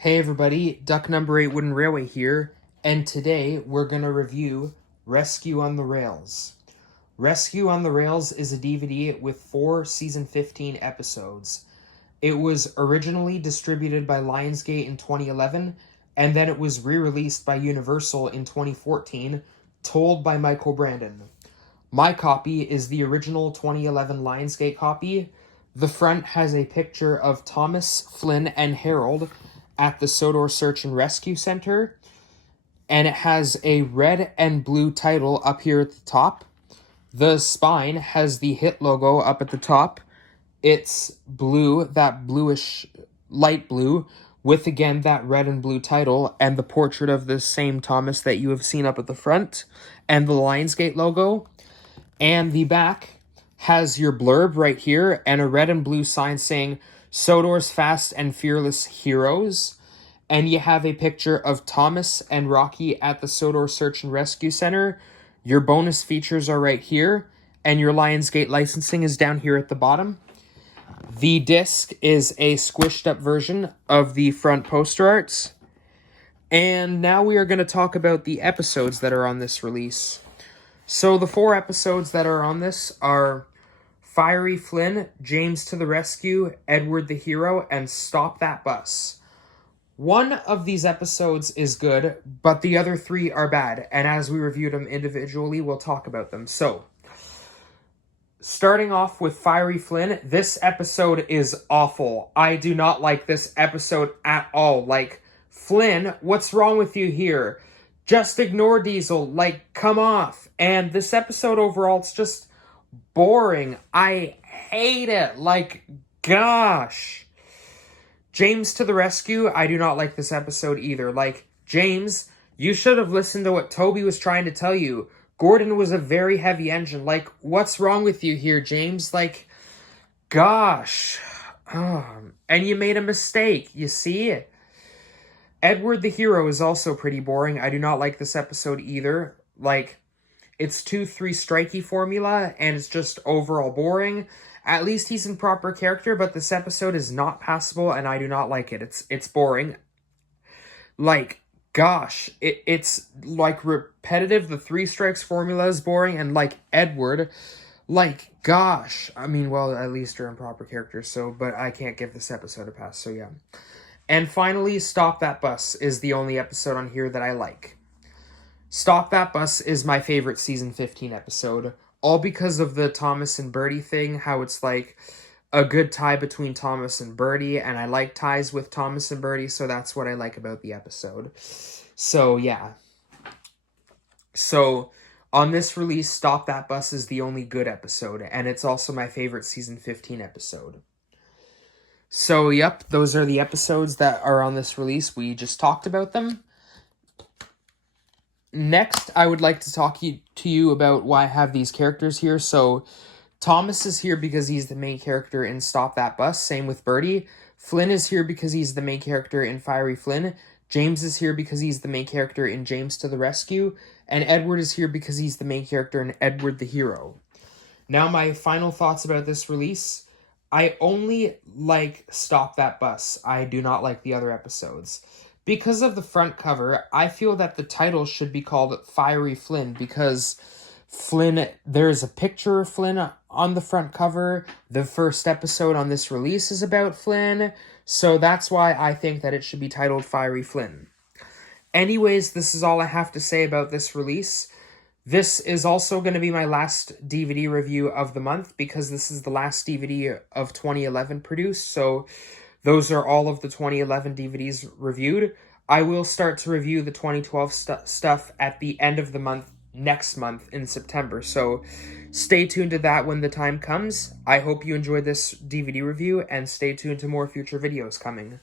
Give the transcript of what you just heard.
Hey everybody, Duck Number 8 Wooden Railway here, and today we're going to review Rescue on the Rails. Rescue on the Rails is a DVD with 4 Season 15 episodes. It was originally distributed by Lionsgate in 2011, and then it was re-released by Universal in 2014, told by Michael Brandon. My copy is the original 2011 Lionsgate copy. The front has a picture of Thomas, Flynn, and Harold at the Sodor Search and Rescue Center, and it has a red and blue title up here at the top. The spine has the HIT logo up at the top. It's blue, that bluish light blue, with again that red and blue title and the portrait of the same Thomas that you have seen up at the front, and the Lionsgate logo. And the back has your blurb right here and a red and blue sign saying Sodor's Fast and Fearless Heroes. And you have a picture of Thomas and Rocky at the Sodor Search and Rescue Center. Your bonus features are right here, and your Lionsgate licensing is down here at the bottom. The disc is a squished up version of the front poster arts. And now we are going to talk about the episodes that are on this release. So the 4 episodes that are on this are Fiery Flynn, James to the Rescue, Edward the Hero, and Stop That Bus. One of these episodes is good, but the other 3 are bad, and as we review them individually, we'll talk about them. So, starting off with Fiery Flynn, this episode is awful. I do not like this episode at all. Like, Flynn, what's wrong with you here? Just ignore Diesel, like, come off. And this episode overall, it's just boring. I hate it. Like, gosh. James to the Rescue, I do not like this episode either. Like, James, you should have listened to what Toby was trying to tell you. Gordon was a very heavy engine. Like, what's wrong with you here, James? Like, gosh. And you made a mistake, you see? Edward the Hero is also pretty boring. I do not like this episode either. Like, it's 2-3 strikey formula, and it's just overall boring. At least he's in proper character, but this episode is not passable, and I do not like it. It's boring. Like, gosh, it's, like, repetitive. The 3 strikes formula is boring, and, like, Edward, like, gosh. I mean, well, at least you're in proper character, so, but I can't give this episode a pass, so yeah. And finally, Stop That Bus is the only episode on here that I like. Stop That Bus is my favorite Season 15 episode, all because of the Thomas and Birdie thing, how it's like a good tie between Thomas and Birdie, and I like ties with Thomas and Birdie, so that's what I like about the episode. So, yeah. So, on this release, Stop That Bus is the only good episode, and it's also my favorite Season 15 episode. So, yep, those are the episodes that are on this release. We just talked about them. Next, I would like to talk to you about why I have these characters here. So, Thomas is here because he's the main character in Stop That Bus. Same with Birdie. Flynn is here because he's the main character in Fiery Flynn. James is here because he's the main character in James to the Rescue. And Edward is here because he's the main character in Edward the Hero. Now, my final thoughts about this release. I only like Stop That Bus. I do not like the other episodes. Because of the front cover, I feel that the title should be called Fiery Flynn because Flynn, there's a picture of Flynn on the front cover. The first episode on this release is about Flynn, so that's why I think that it should be titled Fiery Flynn. Anyways, this is all I have to say about this release. This is also going to be my last DVD review of the month because this is the last DVD of 2011 produced, so those are all of the 2011 DVDs reviewed. I will start to review the 2012 stuff at the end of the month, next month in September. So stay tuned to that when the time comes. I hope you enjoyed this DVD review and stay tuned to more future videos coming.